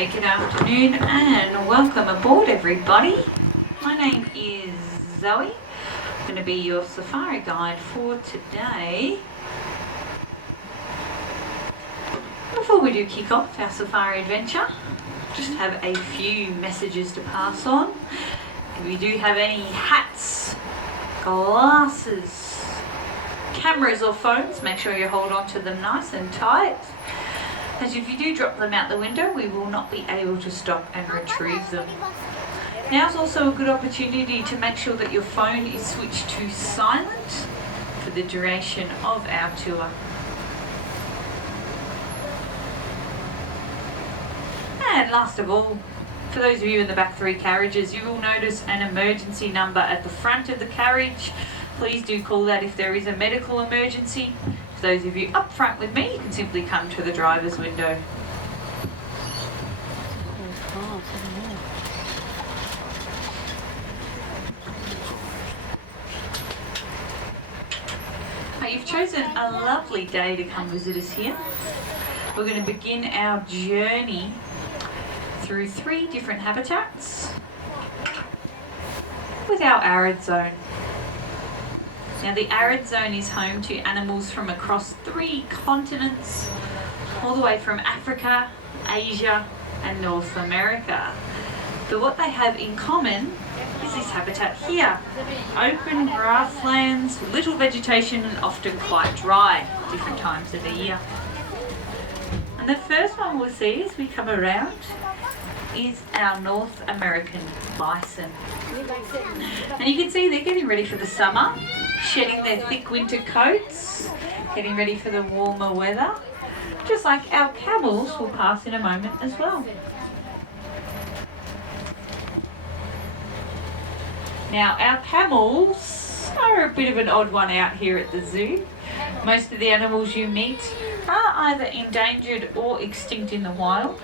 G'day, good afternoon and welcome aboard everybody. My name is Zoe. I'm going to be your safari guide for today. Before we do kick off our safari adventure, just have a few messages to pass on. If you do have any hats, glasses, cameras or phones, make sure you hold on to them nice and tight. As if you do drop them out the window, we will not be able to stop and retrieve them. Now's also a good opportunity to make sure that your phone is switched to silent for the duration of our tour. And last of all, for those of you in the back three carriages, you will notice an emergency number at the front of the carriage. Please do call that if there is a medical emergency. For those of you up front with me, you can simply come to the driver's window. You've chosen a lovely day to come visit us here. We're going to begin our journey through 3 different habitats with our arid zone. Now the arid zone is home to animals from across 3 continents, all the way from Africa, Asia and North America. But what they have in common is this habitat here. Open grasslands, little vegetation and often quite dry at different times of the year. And the first one we'll see as we come around is our North American bison. And you can see they're getting ready for the summer, shedding their thick winter coats, getting ready for the warmer weather, just like our camels will pass in a moment as well. Now our camels are a bit of an odd one out here at the zoo. Most of the animals you meet are either endangered or extinct in the wild.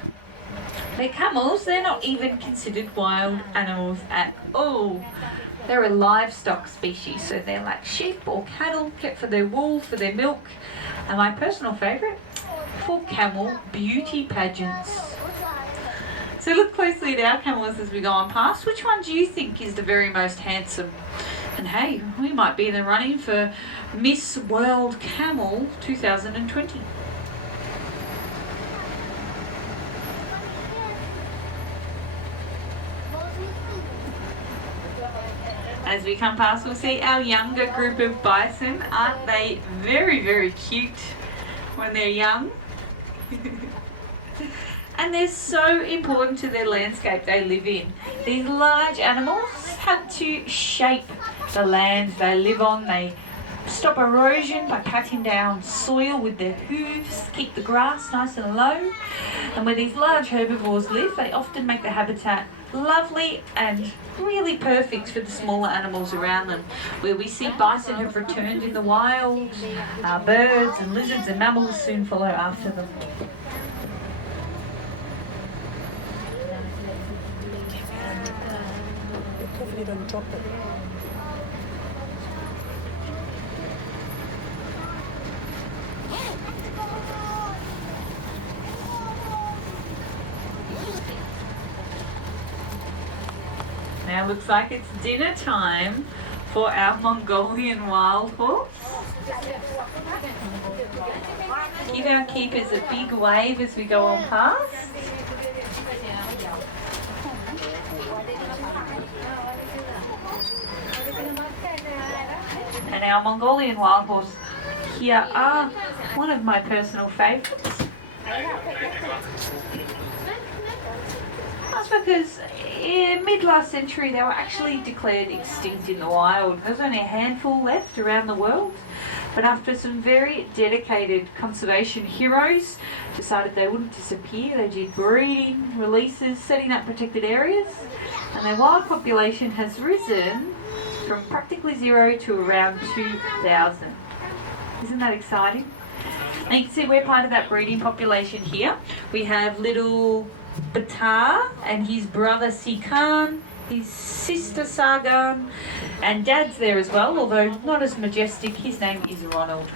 They're camels, they're not even considered wild animals at all. They're a livestock species, so they're like sheep or cattle kept for their wool, for their milk, and my personal favourite, for camel beauty pageants. So look closely at our camels as we go on past. Which one do you think is the very most handsome? And hey, we might be in the running for Miss World Camel 2020. As we come past, we'll see our younger group of bison. Aren't they very, very cute when they're young? And they're so important to their landscape they live in. These large animals help to shape the land they live on. They stop erosion by patting down soil with their hooves, keep the grass nice and low. And where these large herbivores live, they often make the habitat lovely and really perfect for the smaller animals around them. Where we see bison have returned in the wild, birds and lizards and mammals soon follow after them. Don't drop it. Now looks like it's dinner time for our Mongolian wild horse. Give our keepers a big wave as we go on past. And our Mongolian wild horse here are one of my personal favourites. That's because in mid-last century they were actually declared extinct in the wild. There's only a handful left around the world. But after some very dedicated conservation heroes decided they wouldn't disappear, they did breeding, releases, setting up protected areas, and their wild population has risen from practically 0 to around 2,000. Isn't that exciting? And you can see we're part of that breeding population here. We have little Batar and his brother Sikan, his sister Sargon, and Dad's there as well, although not as majestic. His name is Ronald.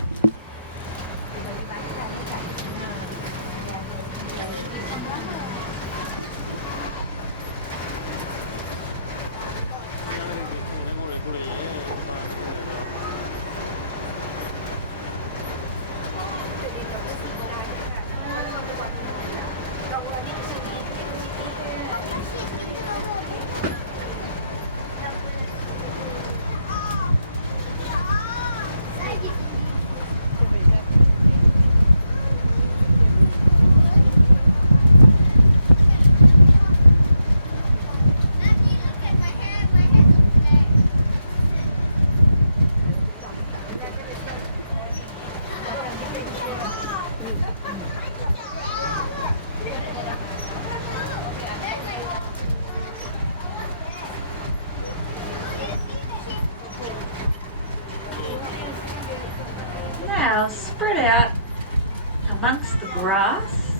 amongst the grass,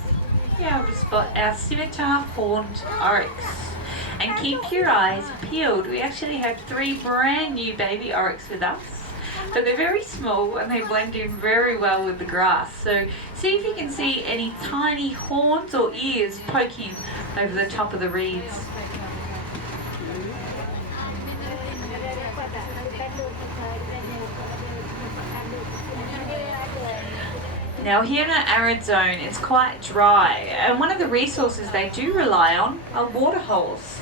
you're able to spot our scimitar-horned oryx. And keep your eyes peeled. We actually have 3 brand new baby oryx with us. But they're very small and they blend in very well with the grass. So see if you can see any tiny horns or ears poking over the top of the reeds. Now here in our arid zone, it's quite dry, and one of the resources they do rely on are water holes.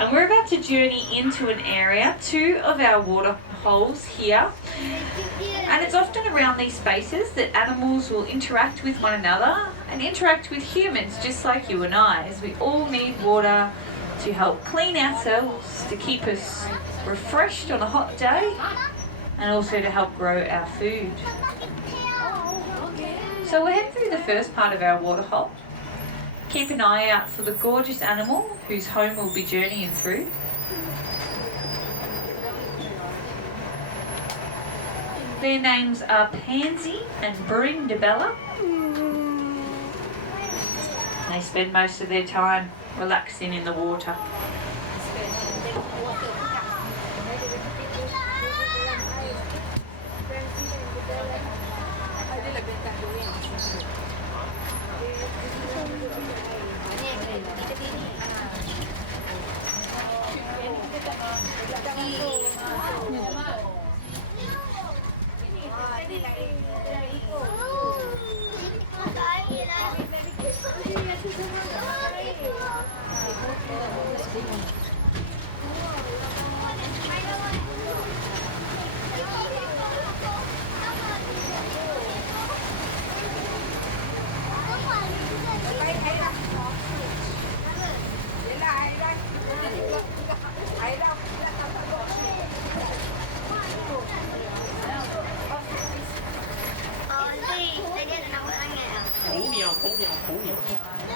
And we're about to journey into an area, 2 of our water holes here, and it's often around these spaces that animals will interact with one another and interact with humans just like you and I, as we all need water to help clean ourselves, to keep us refreshed on a hot day, and also to help grow our food. So we're heading through the first part of our waterhole. Keep an eye out for the gorgeous animal whose home we'll be journeying through. Their names are Pansy and Brindabella. They spend most of their time relaxing in the water.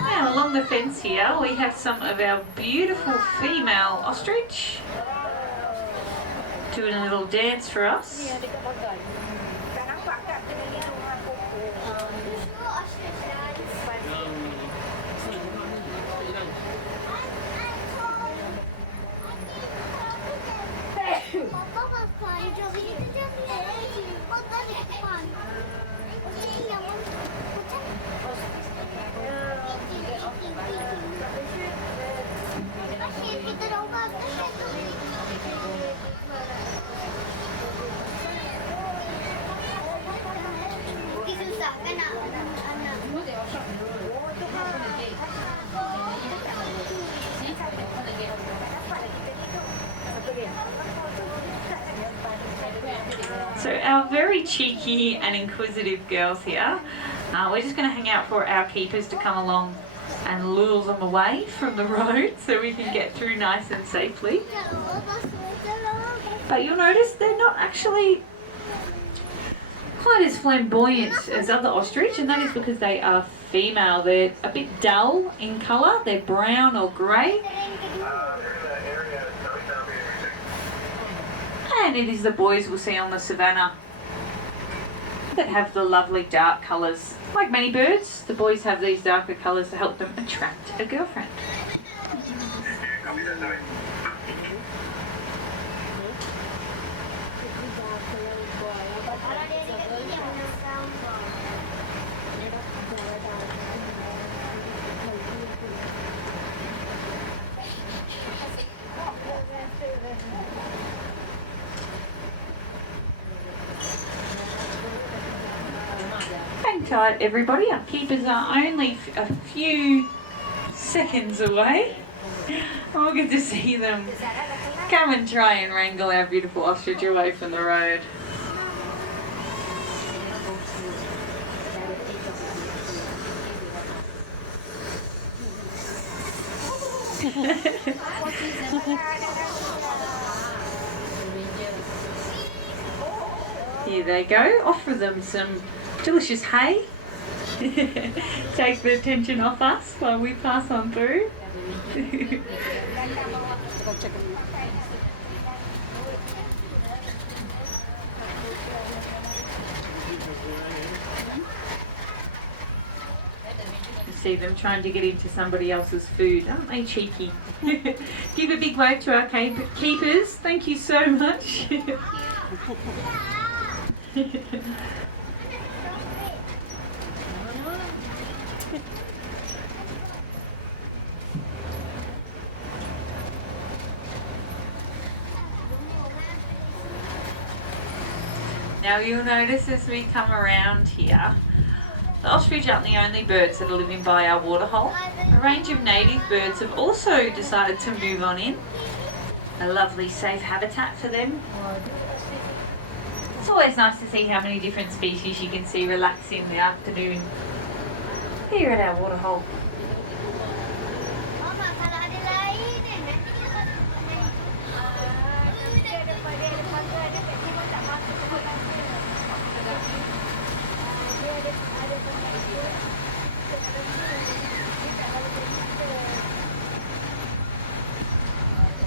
Now along the fence here we have some of our beautiful female ostrich doing a little dance for us. So our very cheeky and inquisitive girls here, we're just going to hang out for our keepers to come along and lure them away from the road so we can get through nice and safely. But you'll notice they're not actually quite as flamboyant as other ostrich, and that is because they are female. They're a bit dull in colour, they're brown or grey. And it is the boys we'll see on the savanna that have the lovely dark colours. Like many birds, the boys have these darker colours to help them attract a girlfriend. Hang tight everybody, our keepers are only a few seconds away. We'll get to see them come and try and wrangle our beautiful ostrich away from the road. Here they go, offer them some delicious hay. Take the tension off us while we pass on through. see them trying to get into somebody else's food. Aren't they cheeky? Give a big wave to our keepers. Thank you so much. Now you'll notice as we come around here, the ostrich aren't the only birds that are living by our waterhole. A range of native birds have also decided to move on in. A lovely safe habitat for them. It's always nice to see how many different species you can see relaxing in the afternoon here at our waterhole.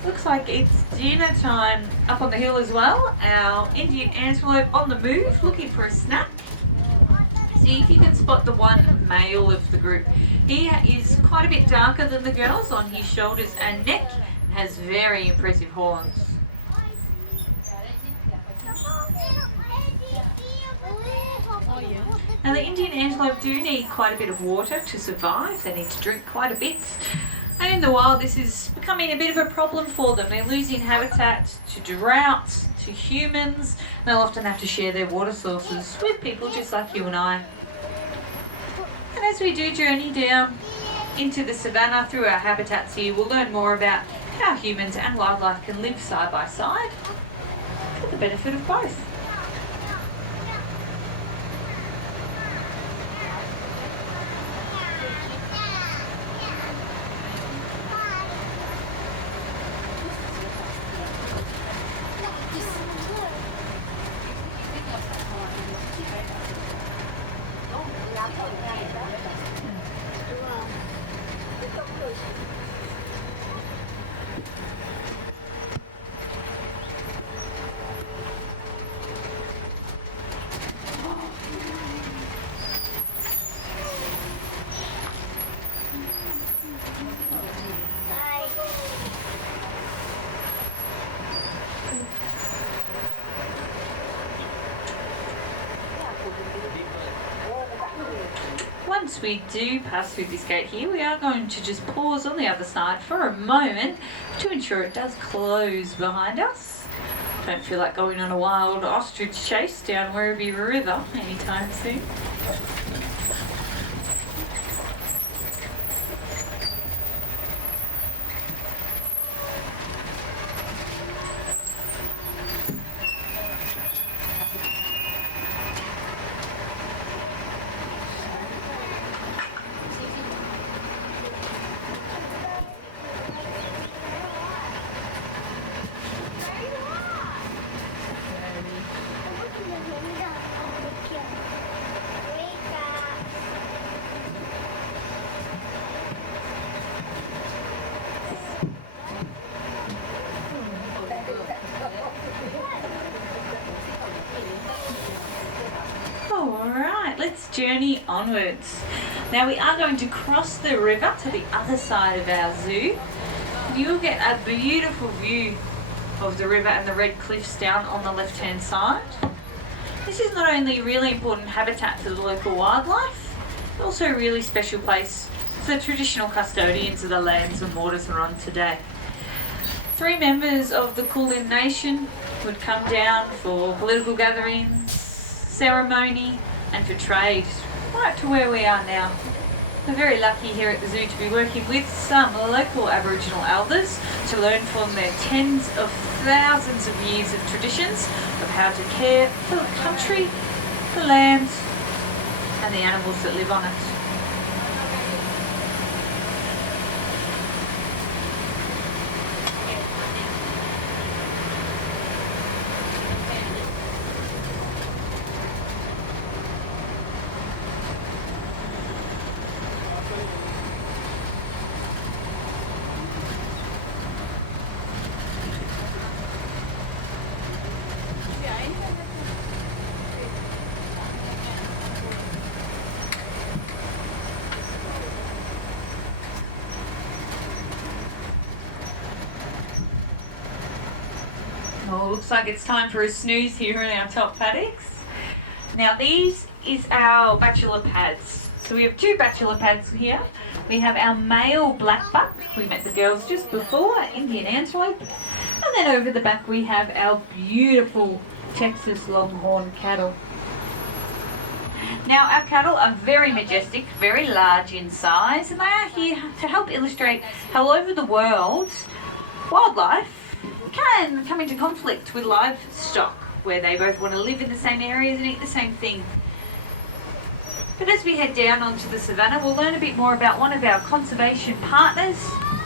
Looks like it's dinner time up on the hill as well. Our Indian antelope on the move, looking for a snack. See if you can spot the one male of the group. He is quite a bit darker than the girls on his shoulders and neck, and has very impressive horns. Now the Indian antelope do need quite a bit of water to survive. They need to drink quite a bit. And in the wild, this is becoming a bit of a problem for them. They're losing habitat to drought, to humans. They'll often have to share their water sources with people just like you and I. And as we do journey down into the savanna through our habitats here, we'll learn more about how humans and wildlife can live side by side for the benefit of both. Once we do pass through this gate here, we are going to just pause on the other side for a moment to ensure it does close behind us. Don't feel like going on a wild ostrich chase down Werribee River anytime soon. Alright, let's journey onwards. Now we are going to cross the river to the other side of our zoo. You'll get a beautiful view of the river and the red cliffs down on the left hand side. This is not only a really important habitat for the local wildlife, but also a really special place for the traditional custodians of the lands and waters we're on today. 3 members of the Kulin Nation would come down for political gatherings, ceremony and for trade, right to where we are now. We're very lucky here at the zoo to be working with some local Aboriginal elders to learn from their tens of thousands of years of traditions of how to care for the country, the land and the animals that live on it. looks like it's time for a snooze here in our top paddocks. Now these is our bachelor pads. So we have 2 bachelor pads here. We have our male black buck, we met the girls just before, Indian antelope. And then over the back we have our beautiful Texas Longhorn cattle. Now our cattle are very majestic, very large in size, and they are here to help illustrate how over the world wildlife can come into conflict with livestock, where they both want to live in the same areas and eat the same thing. But as we head down onto the savanna, we'll learn a bit more about one of our conservation partners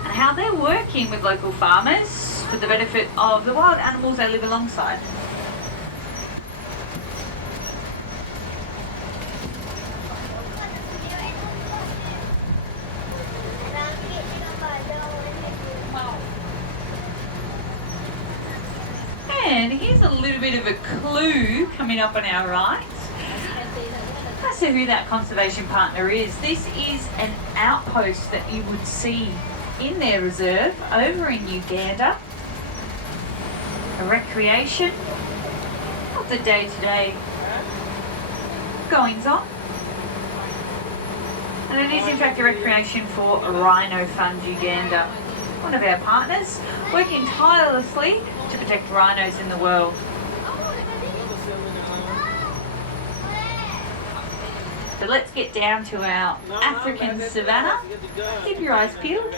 and how they're working with local farmers for the benefit of the wild animals they live alongside. And here's a little bit of a clue coming up on our right. Let's see who that conservation partner is. This is an outpost that you would see in their reserve over in Uganda. A recreation of the day-to-day goings on. And it is in fact a recreation for Rhino Fund Uganda, one of our partners, working tirelessly to protect rhinos in the world. So let's get down to our African savanna. Keep your eyes peeled.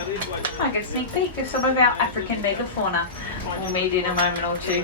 I get a sneak peek of some of our African megafauna. We'll meet in a moment or two.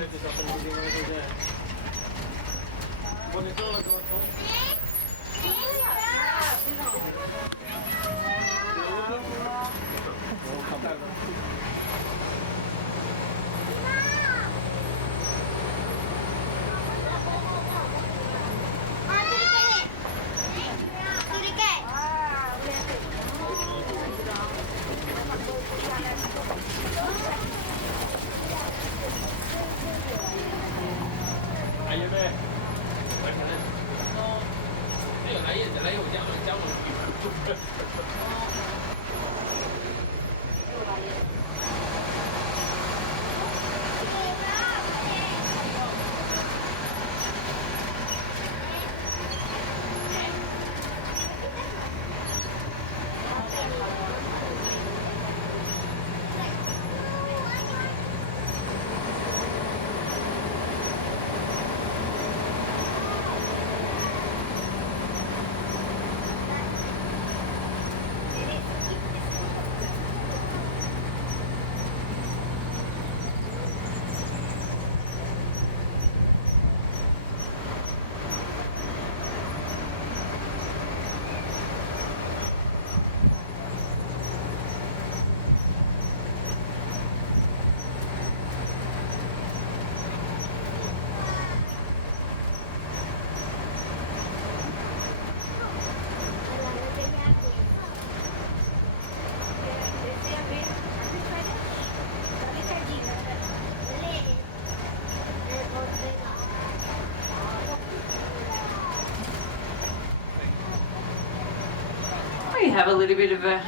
We have a little bit of a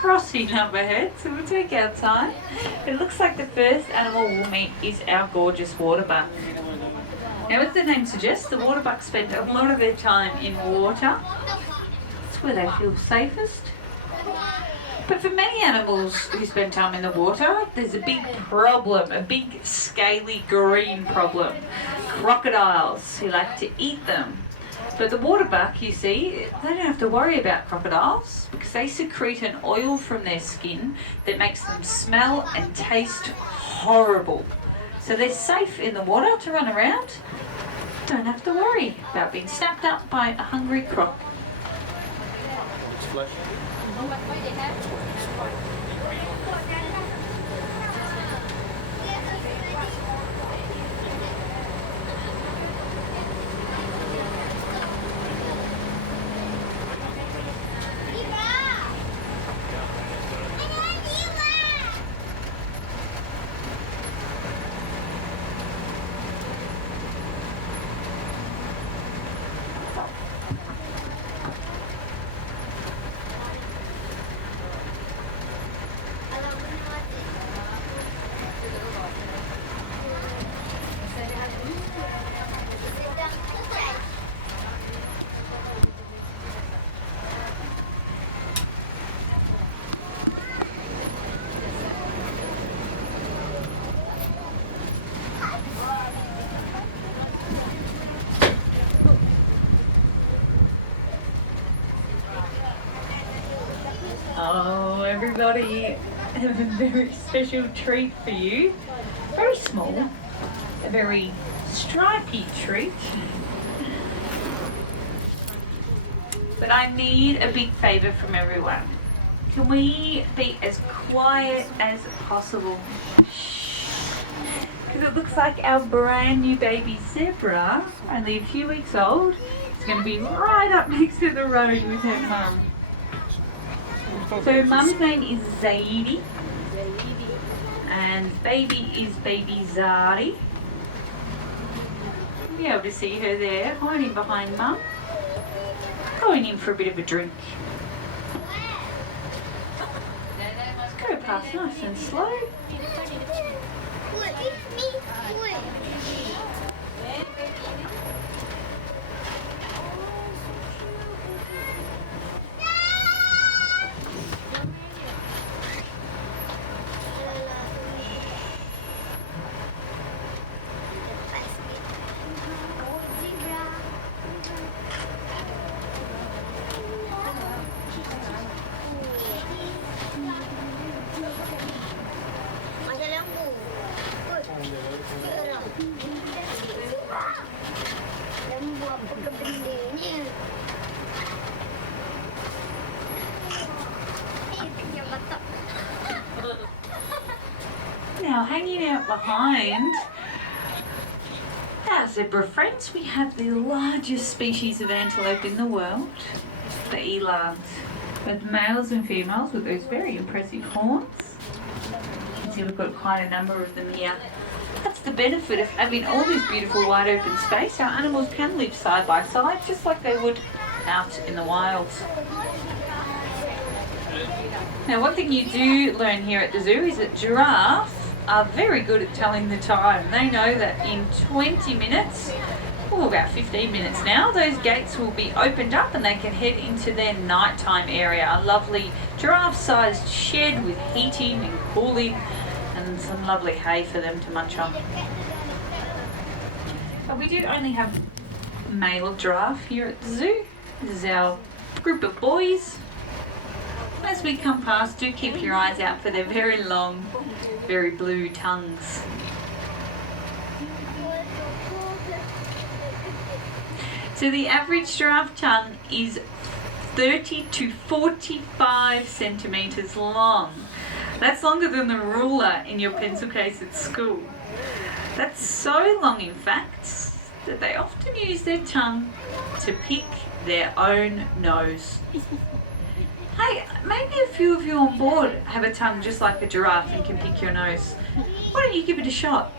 crossing up ahead, so we'll take our time. It looks like the first animal we'll meet is our gorgeous waterbuck. Now, as the name suggests, the waterbuck spend a lot of their time in water. It's where they feel safest. But for many animals who spend time in the water, there's a big problem, a big scaly green problem. Crocodiles who like to eat them. But the waterbuck, you see, they don't have to worry about crocodiles because they secrete an oil from their skin that makes them smell and taste horrible. So they're safe in the water to run around. Don't have to worry about being snapped up by a hungry croc. everybody. I have a very special treat for you. Very small, a very stripy treat. But I need a big favour from everyone. Can we be as quiet as possible? Because it looks like our brand new baby zebra, only a few weeks old, is going to be right up next to the road with her mum. So mum's name is Zaidi, and baby is baby Zari. You'll be able to see her there, hiding behind mum, going in for a bit of a drink. Let's go past nice and slow. Now hanging out behind our zebra friends, we have the largest species of antelope in the world, the elands, both males and females with those very impressive horns. You can see we've got quite a number of them here. That's the benefit of having all this beautiful wide open space. Our animals can live side by side just like they would out in the wild. Now one thing you do learn here at the zoo is that giraffes are very good at telling the time. They know that in 20 minutes, or about 15 minutes now, those gates will be opened up and they can head into their nighttime area. A lovely giraffe-sized shed with heating and cooling and some lovely hay for them to munch on. But we do only have male giraffe here at the zoo. This is our group of boys. As we come past, do keep your eyes out for their very long, very blue tongues. So the average giraffe tongue is 30 to 45 centimetres long. That's longer than the ruler in your pencil case at school. That's so long, in fact, that they often use their tongue to pick their own nose. Hey, maybe a few of you on board have a tongue just like a giraffe and can pick your nose. Why don't you give it a shot?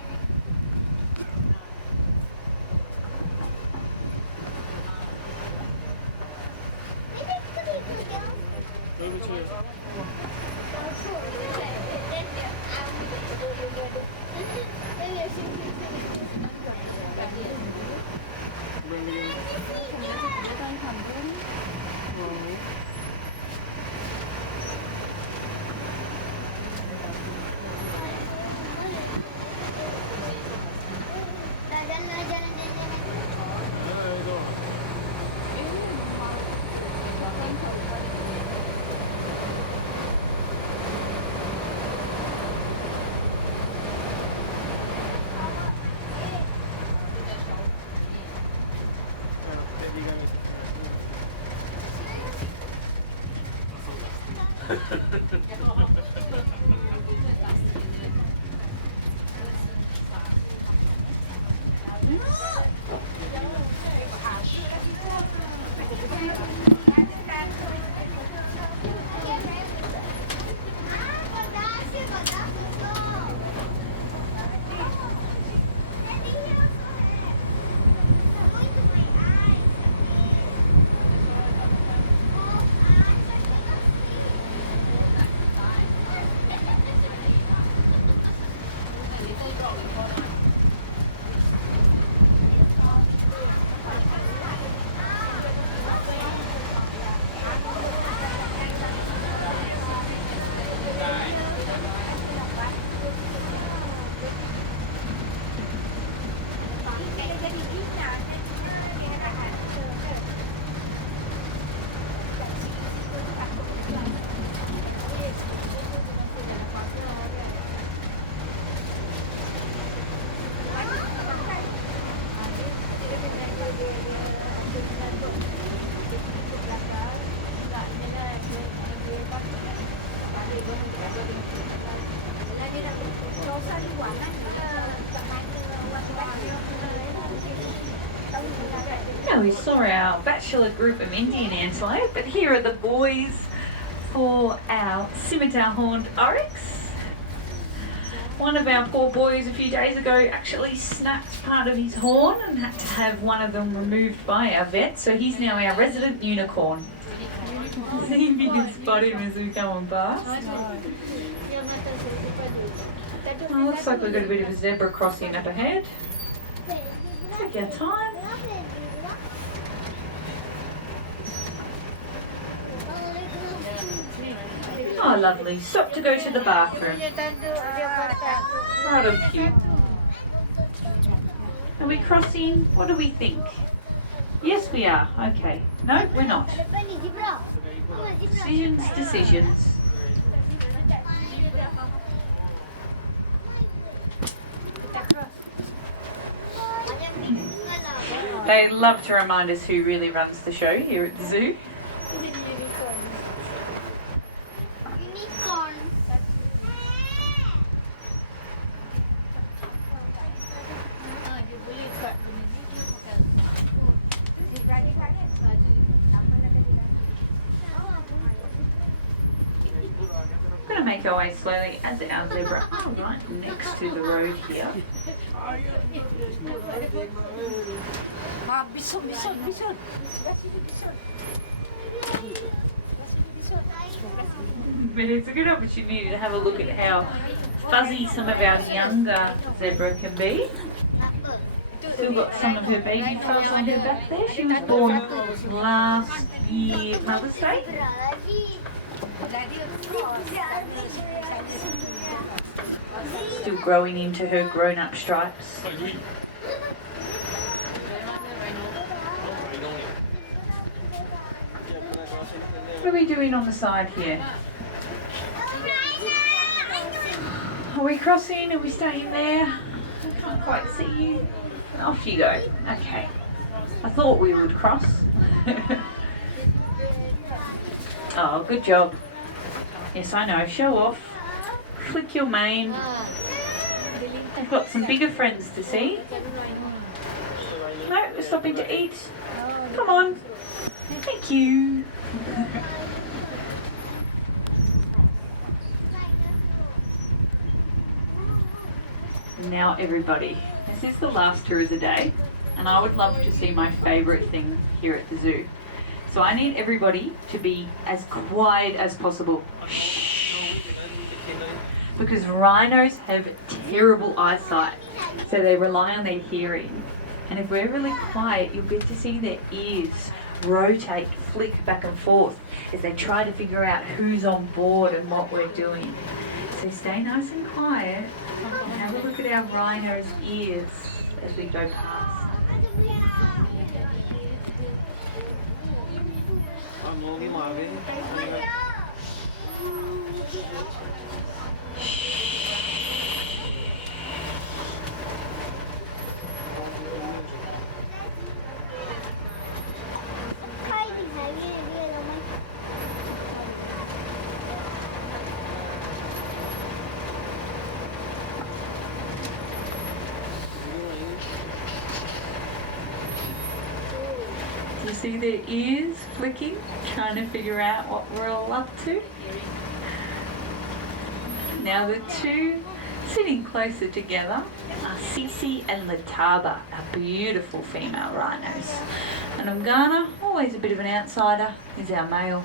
Now we saw our bachelor group of Indian antelope, but here are the boys for our scimitar horned oryx. One of our poor boys a few days ago actually snapped part of his horn and had to have one of them removed by our vet, so he's now our resident unicorn. See if you can spot him as we go on past. Oh, looks like we've got a bit of a zebra crossing up ahead. Take your time. Oh, lovely. Stop to go to the bathroom. Right on cue. Are we crossing? What do we think? Yes, we are. Okay. No, we're not. Decisions. They love to remind us who really runs the show here at the zoo. We're going to make our way slowly as our zebra right next to the road here. But it's a good opportunity to have a look at how fuzzy some of our younger zebra can be. Still got some of her baby fuzz on her back there. She was born last year Mother's Day. Still growing into her grown-up stripes. What are we doing on the side here? Are we crossing? Are we staying there? I can't quite see you. Off you go. Okay. I thought we would cross. Oh, good job. Yes, I know. Show off. Flick your mane. We've got some bigger friends to see. No, we're stopping to eat. Come on. Thank you. Now everybody, this is the last tour of the day, and I would love to see my favourite thing here at the zoo. So I need everybody to be as quiet as possible. Shh. Because rhinos have terrible eyesight, so they rely on their hearing. And if we're really quiet, you'll get to see their ears rotate, flick back and forth as they try to figure out who's on board and what we're doing. So stay nice and quiet and have a look at our rhino's ears as we go past. You see their ears flicking, trying to figure out what we're all up to. Now the two sitting closer together are Sisi and Lataba, our beautiful female rhinos. And Ungana, always a bit of an outsider, is our male.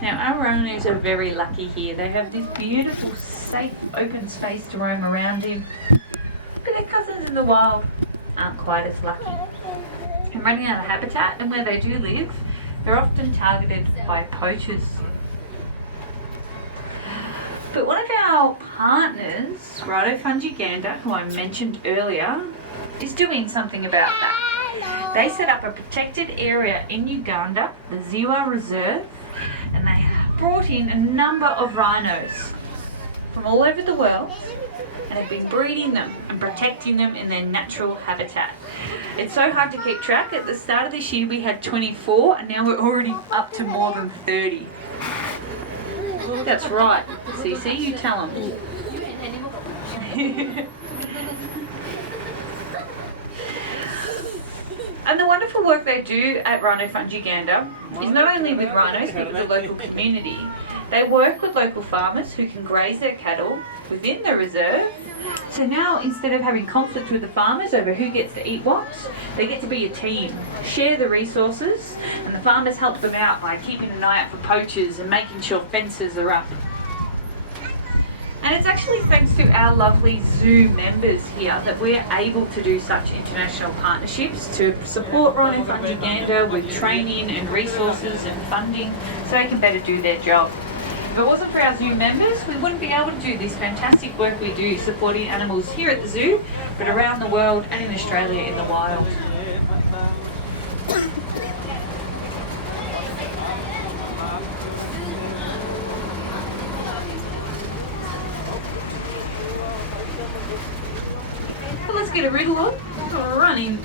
Now our rhinos are very lucky here. They have this beautiful, safe, open space to roam around in. But their cousins in the wild aren't quite as lucky. And running out of habitat, and where they do live, they're often targeted by poachers. But one of our partners, Rhinofungi, who I mentioned earlier, is doing something about that. They set up a protected area in Uganda, the Ziwa Reserve, and they brought in a number of rhinos from all over the world and have been breeding them and protecting them in their natural habitat. It's so hard to keep track. At the start of this year we had 24 and now we're already up to more than 30. That's right. Cece, you tell them. And the wonderful work they do at Rhino Fungiganda is not only with rhinos but with the local community. They work with local farmers who can graze their cattle within the reserve. So now, instead of having conflict with the farmers over who gets to eat what, they get to be a team, share the resources, and the farmers help them out by keeping an eye out for poachers and making sure fences are up. And it's actually thanks to our lovely zoo members here that we're able to do such international partnerships to support Rhino Fungiganda with training and resources and funding so they can better do their job. If it wasn't for our zoo members, we wouldn't be able to do this fantastic work we do supporting animals here at the zoo, but around the world and in Australia in the wild. Well, let's get a riddle on. We're running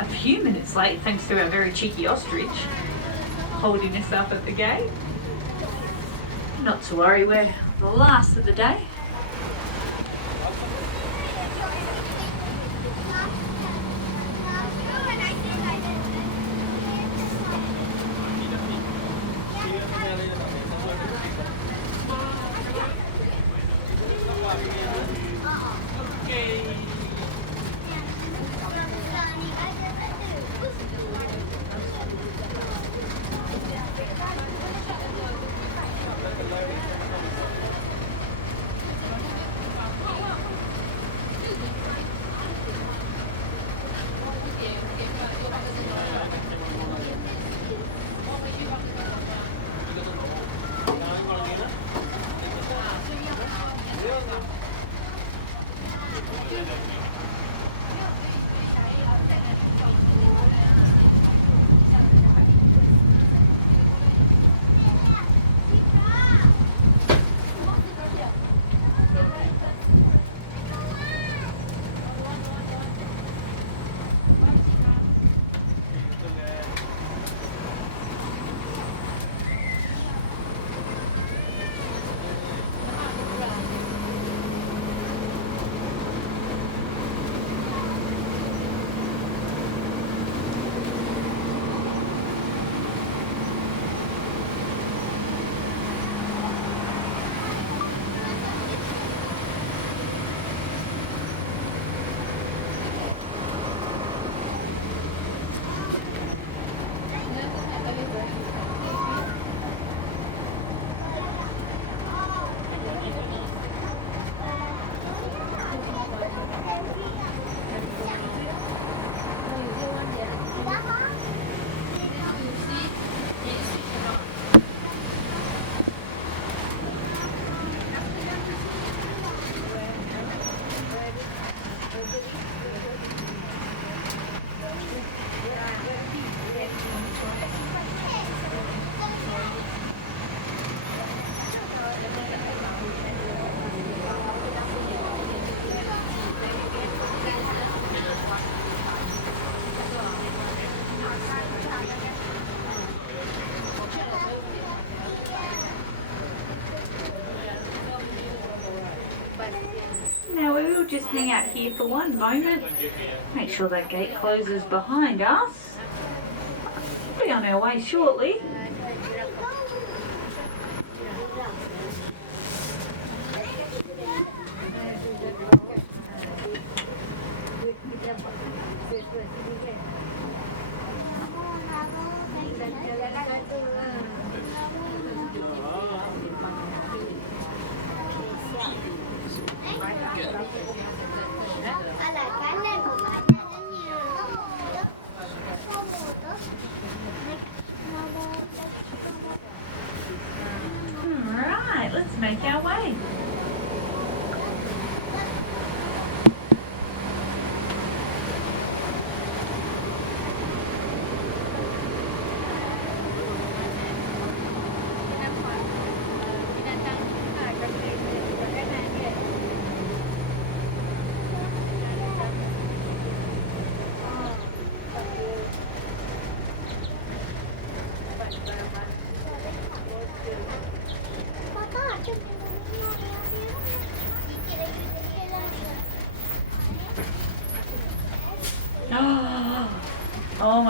a few minutes late thanks to our very cheeky ostrich holding us up at the gate. Not to worry, we're the last of the day. Now we will just hang out here for one moment, make sure that gate closes behind us. We'll be on our way shortly. Alright, let's make our way.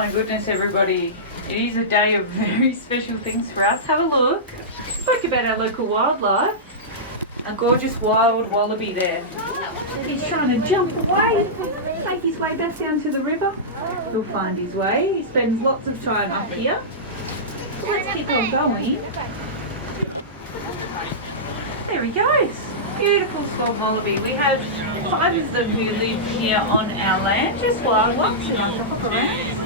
my goodness, everybody. It is a day of very special things for us. Have a look. Spoke about our local wildlife. A gorgeous wild wallaby there. He's trying to jump away, make his way back down to the river. He'll find his way. He spends lots of time up here. So let's keep on going. There he goes. Beautiful small wallaby. We have 5 of them who live here on our land, just wild ones, who like to hop around.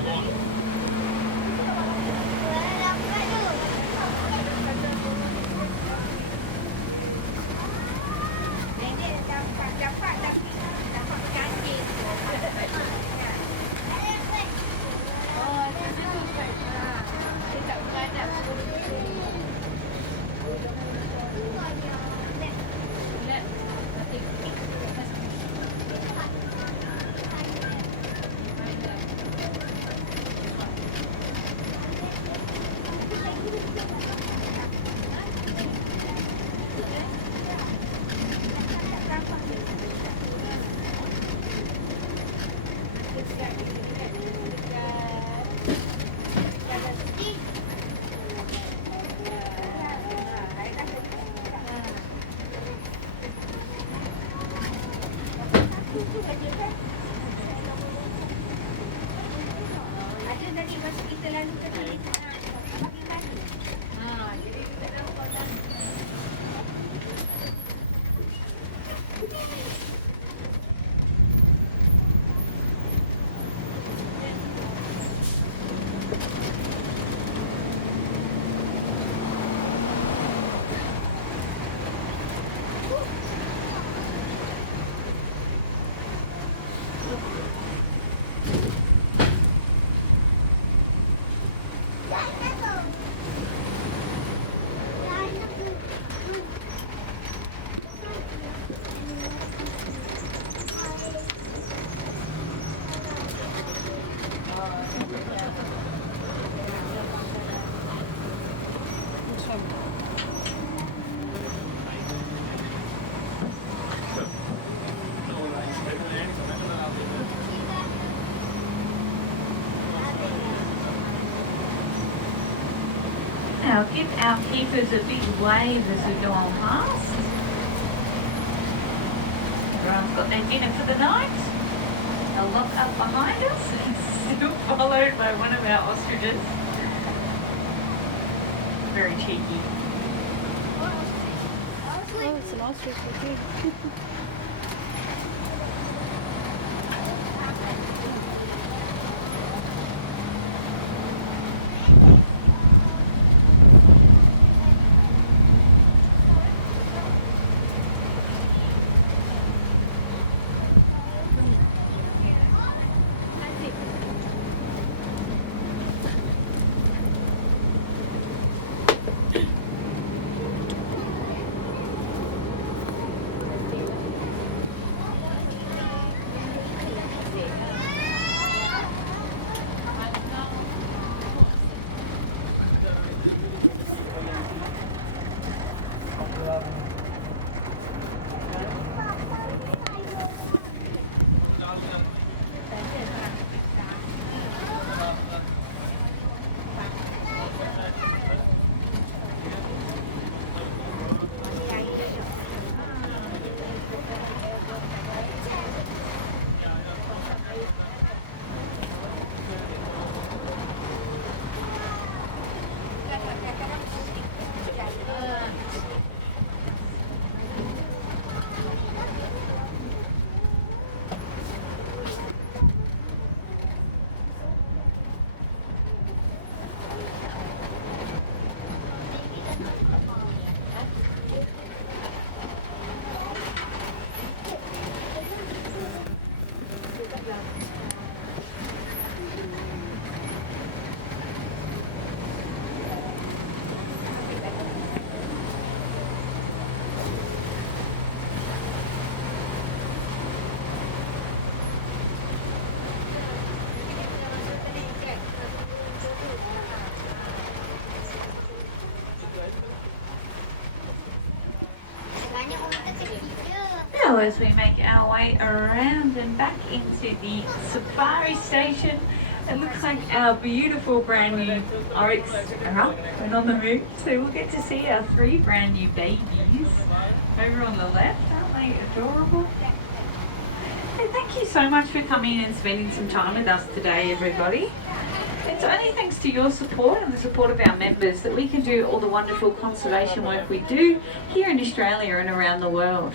Now give our keepers a big wave as we go on past. Everyone's got their dinner for the night. They'll lock up behind us, still followed by one of our ostriches. Very cheeky. Oh, it's an ostrich too. Now as we make our way around and back into the safari station, It looks like our beautiful brand new Oryx are up and on the move, so we'll get to see our 3 brand new babies over on the left. Aren't they adorable? Hey, thank you so much for coming and spending some time with us today, everybody. It's only thanks to your support and the support of our members that we can do all the wonderful conservation work we do here in Australia and around the world.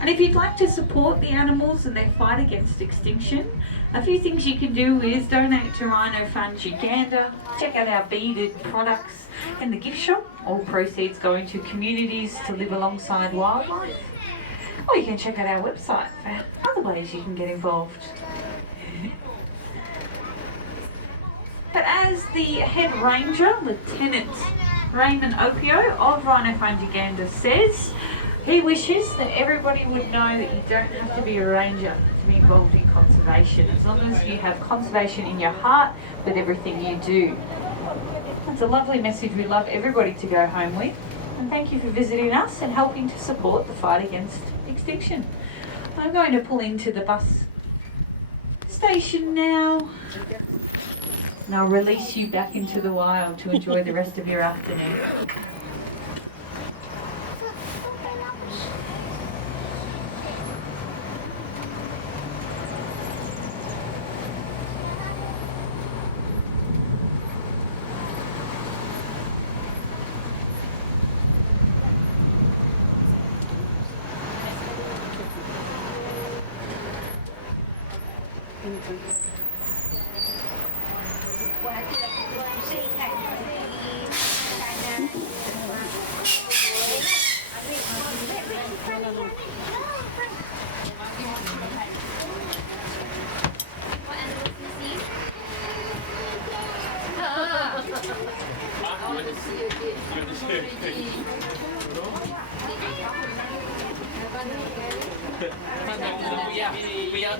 And if you'd like to support the animals and their fight against extinction, a few things you can do is donate to Rhino Funds Uganda, check out our beaded products in the gift shop, all proceeds going to communities to live alongside wildlife. Or you can check out our website for other ways you can get involved. But as the head ranger, Lieutenant Raymond Opio of Rhino Funds Uganda says, he wishes that everybody would know that you don't have to be a ranger to be involved in conservation, as long as you have conservation in your heart with everything you do. That's a lovely message we'd love everybody to go home with. And thank you for visiting us and helping to support the fight against extinction. I'm going to pull into the bus station now. And I'll release you back into the wild to enjoy the rest of your afternoon. We are